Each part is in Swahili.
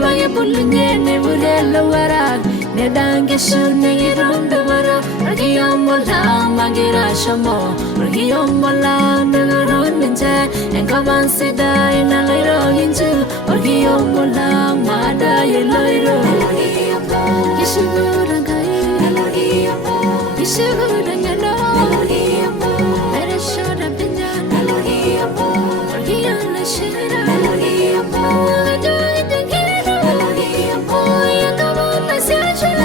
Nabaya Bulunye, Nebudella Wara, Nedangishu, Negirum, Mola, Magira Shamo, Mola, Nurunja, and Kavansida in a little into, Mola, Mada, Yeloiro, Yeshurangai, Yeshurangano, let us show the Pinyan, Orgiana Shira, do it again, you come on, my sister,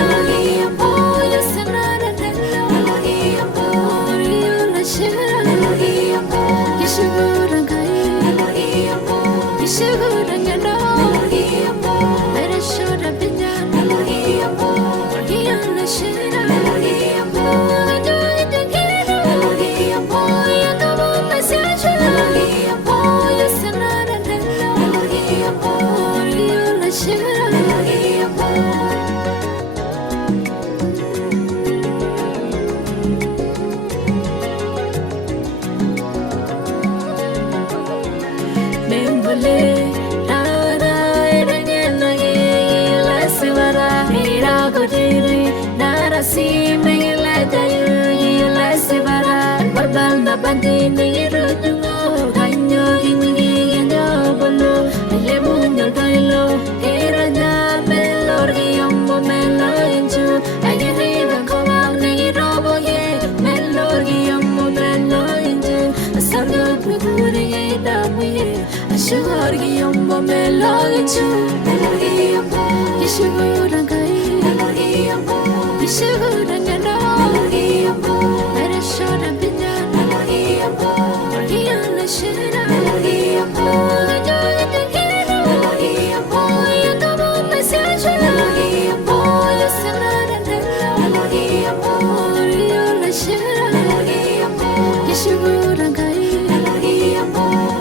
See me let you less bara, but the bandini rudu, can you give me in your below? I live on your dialogue, here and there, Melorium, Melo into. I get even come out, Nirobo, yeah, Melorium, Melo into. A son of Puri, that way, a sugar, Melo into. Yeshurangano, let us show the Pinyan, Orgiana Shira, do it again, you come on, my sister, you send and Orgiana Shira, Yeshurangai,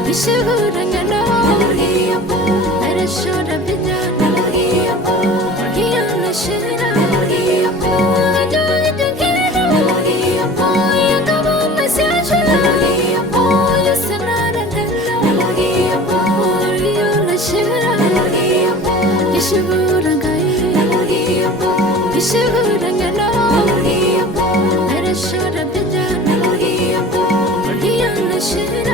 Yeshurangano, let us show the Pinyan, Orgiana Shira. Yeshurangano, let us show the Pinyan, Orgiana Shira.